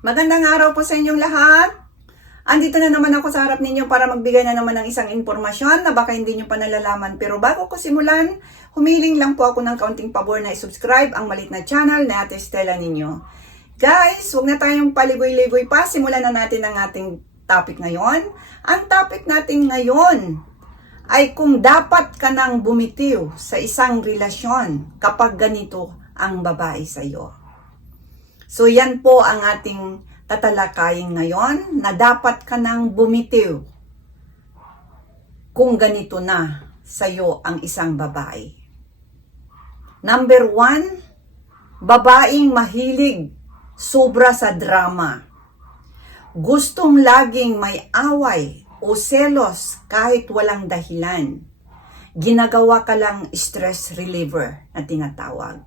Magandang araw po sa inyong lahat. Andito na naman ako sa harap ninyo para magbigay na naman ng isang impormasyon na baka hindi nyo pa nalalaman. Pero bago ko simulan, humiling lang po ako ng kaunting pabor na i-subscribe ang malit na channel na Ate Stella ninyo. Guys, huwag na tayong paligoy-ligoy pa. Simulan na natin ang ating topic ngayon. Ang topic natin ngayon ay kung dapat ka nang bumitiw sa isang relasyon kapag ganito ang babae sa iyo. So yan po ang ating tatalakayin ngayon na dapat ka nang bumitiw kung ganito na sa iyo ang isang babae. Number one, babaeng mahilig sobra sa drama. Gustong laging may away o selos kahit walang dahilan. Ginagawa ka lang stress reliever na tinatawag.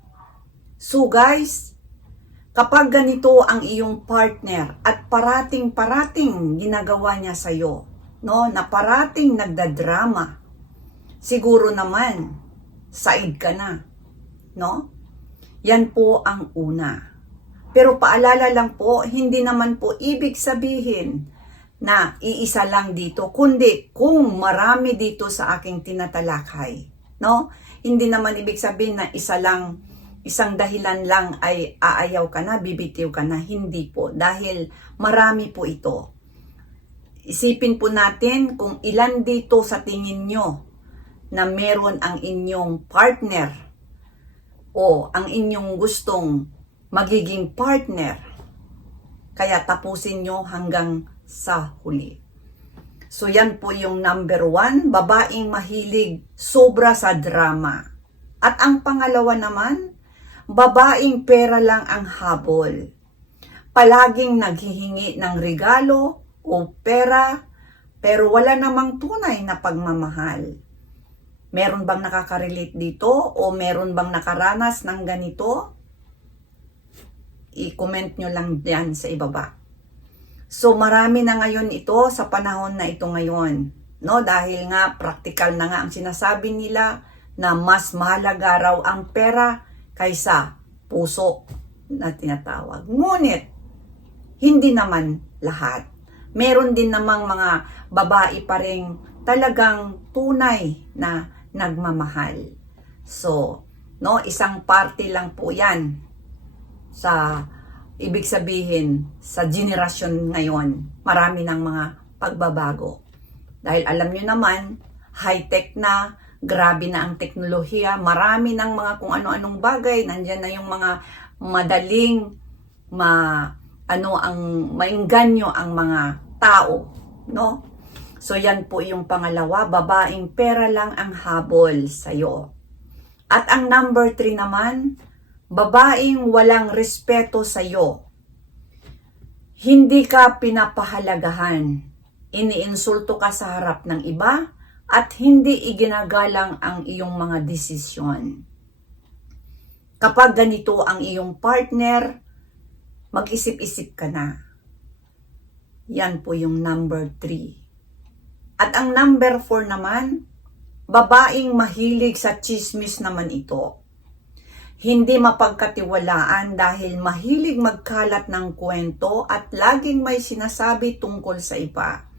So guys, Kapag ganito ang iyong partner at parating-parating ginagawa niya sa iyo, no, na parating nagdadrama, siguro naman said ka na, no? Yan po ang una. Pero paalala lang po, hindi naman po ibig sabihin na iisa lang dito, kundi kung marami dito sa aking tinatalakay, no? Hindi naman ibig sabihin na isa lang isang dahilan lang ay aayaw ka na, bibitiw ka na. Hindi po. Dahil marami po ito. Isipin po natin kung ilan dito sa tingin nyo na meron ang inyong partner o ang inyong gustong magiging partner. Kaya tapusin nyo hanggang sa huli. So yan po yung number one, babaeng mahilig sobra sa drama. At ang pangalawa naman, babaeng pera lang ang habol. Palaging naghihingi ng regalo o pera, pero wala namang tunay na pagmamahal. Meron bang nakaka-relate dito o meron bang nakaranas ng ganito? I-comment nyo lang diyan sa ibaba. So marami na ngayon ito sa panahon na ito ngayon. No, dahil nga practical na nga ang sinasabi nila na mas mahalaga raw ang pera kaysa puso na tinatawag. Ngunit, hindi naman lahat. Meron din namang mga babae pa rin talagang tunay na nagmamahal. So, no, isang party lang po 'yan sa ibig sabihin sa generasyon ngayon. Marami ng mga pagbabago. Dahil alam nyo naman, high-tech na, grabe na ang teknolohiya, marami ng mga kung ano-anong bagay, nandiyan na yung mga madaling ma ano ang maingganyo ang mga tao, no? So yan po yung pangalawa, babaeng pera lang ang habol sa iyo. At ang number three naman, babaeng walang respeto sa iyo. Hindi ka pinapahalagahan. Iniinsulto ka sa harap ng iba at hindi iginagalang ang iyong mga desisyon. Kapag ganito ang iyong partner, mag-isip-isip ka na. Yan po yung number 3. At ang number 4 naman, babaeng mahilig sa chismis naman ito. Hindi mapagkatiwalaan dahil mahilig magkalat ng kwento at laging may sinasabi tungkol sa iba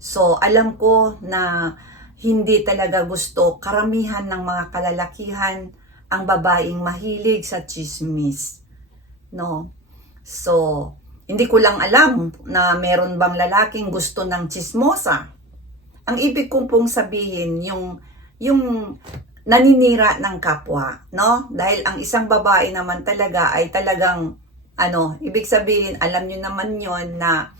So, alam ko na hindi talaga gusto karamihan ng mga kalalakihan ang babaeng mahilig sa chismis. No? So, hindi ko lang alam na meron bang lalaking gusto ng chismosa. Ang ibig kong pong sabihin, yung, yung naninira ng kapwa, no? Dahil ang isang babae naman talaga ay talagang, ano, ibig sabihin, alam nyo naman yon na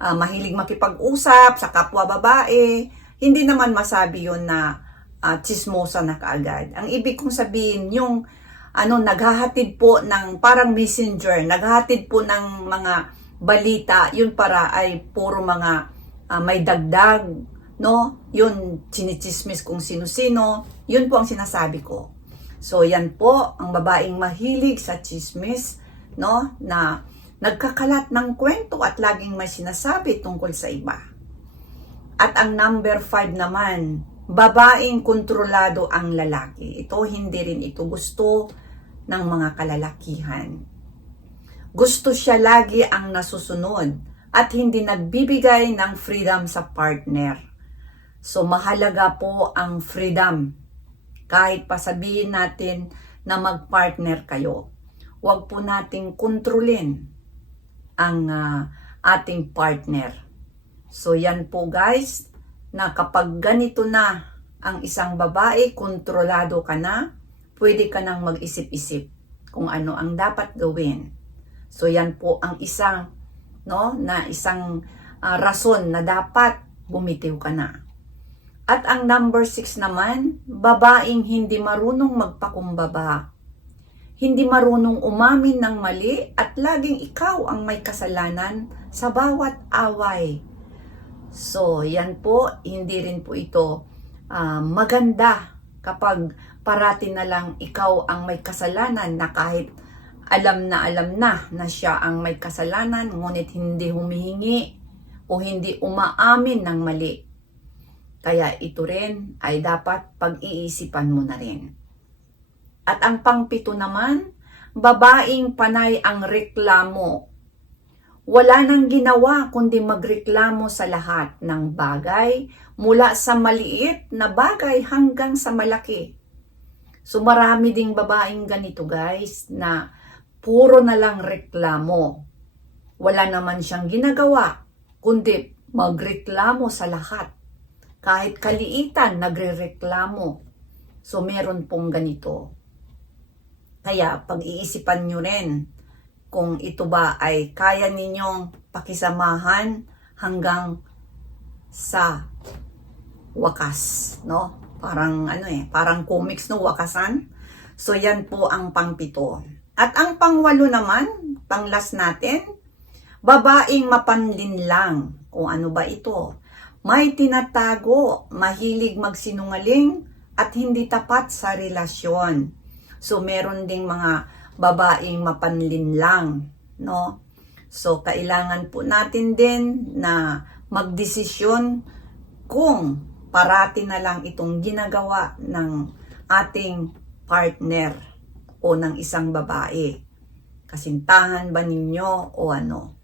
uh, mahilig makipag-usap sa kapwa babae, hindi naman masabi yon na uh, chismosa na kaagad. Ang ibig kong sabihin, yung ano, naghahatid po ng parang messenger, naghahatid po ng mga balita, yun para ay puro mga uh, may dagdag, no? Yun, chinichismis kung sino-sino, yun po ang sinasabi ko. So, yan po, ang babaeng mahilig sa chismis, no? Na nagkakalat ng kwento at laging may sinasabi tungkol sa iba. At ang number 5 naman, babaeng kontrolado ang lalaki. Ito hindi rin ito gusto ng mga kalalakihan. Gusto siya lagi ang nasusunod at hindi nagbibigay ng freedom sa partner. So mahalaga po ang freedom. Kahit pa sabihin natin na mag-partner kayo, huwag po nating kontrolin ang ah, ating partner. So yan po guys, na kapag ganito na ang isang babae, kontrolado ka na, pwede ka nang mag-isip-isip kung ano ang dapat gawin. So yan po ang isang no na isang ah, rason na dapat bumitiw ka na. At ang number six naman, babaeng hindi marunong magpakumbaba. Hindi marunong umamin ng mali at laging ikaw ang may kasalanan sa bawat away. So, yan po, hindi rin po ito ah, maganda kapag parati na lang ikaw ang may kasalanan na kahit alam na alam na na siya ang may kasalanan ngunit hindi humihingi o hindi umaamin ng mali. Kaya ito rin ay dapat pag-iisipan mo na rin. At ang pangpito naman, babaeng panay ang reklamo. Wala nang ginawa kundi magreklamo sa lahat ng bagay mula sa maliit na bagay hanggang sa malaki. So marami ding babaeng ganito guys na puro na lang reklamo. Wala naman siyang ginagawa kundi magreklamo sa lahat. Kahit kaliitan, nagre-reklamo. So meron pong ganito. Kaya pag-iisipan nyo rin kung ito ba ay kaya ninyong pakisamahan hanggang sa wakas, no? Parang ano eh, parang comics no, wakasan. So yan po ang pangpito. At ang pangwalo naman, panglas natin, babaeng mapanlinlang. O ano ba ito? May tinatago, mahilig magsinungaling, at hindi tapat sa relasyon. So meron ding mga babaeng mapanlinlang, no? So kailangan po natin din na magdesisyon kung parati na lang itong ginagawa ng ating partner o ng isang babae. Kasintahan ba ninyo o ano?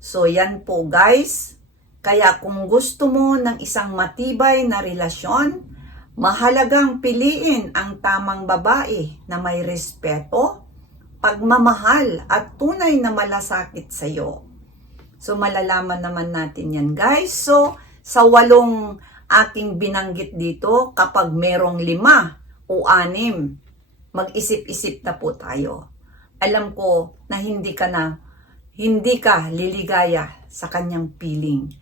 So yan po guys. Kaya kung gusto mo ng isang matibay na relasyon, mahalagang piliin ang tamang babae na may respeto, pagmamahal at tunay na malasakit sa iyo. So malalaman naman natin yan guys. So sa walong aking binanggit dito, kapag merong lima o anim, mag-isip-isip na po tayo. Alam ko na hindi ka na, hindi ka liligaya sa kanyang piling.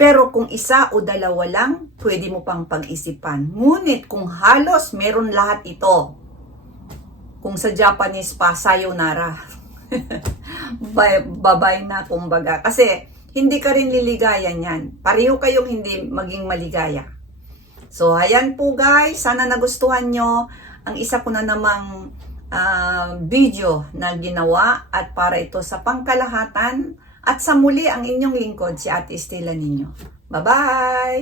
Pero kung isa o dalawa lang, pwede mo pang pag-isipan. Ngunit kung halos meron lahat ito, kung sa Japanese pa, sayonara. Bye-bye na kumbaga. Kasi hindi ka rin liligaya niyan. Pareho kayong hindi maging maligaya. So, ayan po guys. Sana nagustuhan nyo ang isa ko na namang ah, video na ginawa at para ito sa pangkalahatan at sa muli ang inyong lingkod si Ate Estela ninyo. Bye-bye!